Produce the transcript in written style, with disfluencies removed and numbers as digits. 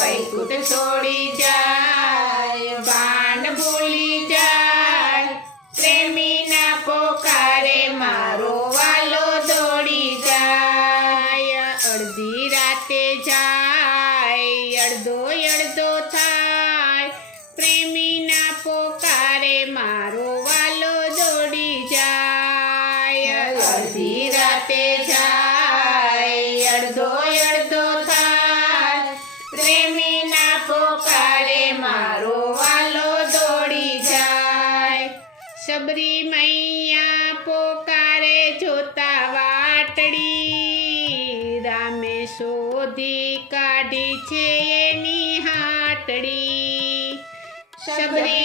વૈકુંઠ છોડી જાય, ભાન ભૂલી જાય, પ્રેમીના પોકારે મારો વાલો દોડી જાય. અડધી રાતે જાય, અડધો અડધો થાય, પ્રેમીના પોકારે મારો વાલો દોડી જાય. અડધી રાતે જાય, અડધો અડધો થાય, પ્રેમીના પોકારે મારો વાલો દોડી જાય. સબરી મૈયા પોકારે જોતા વાટડી, રામે શોધી કાઢી છે એની હાટડી. સબરી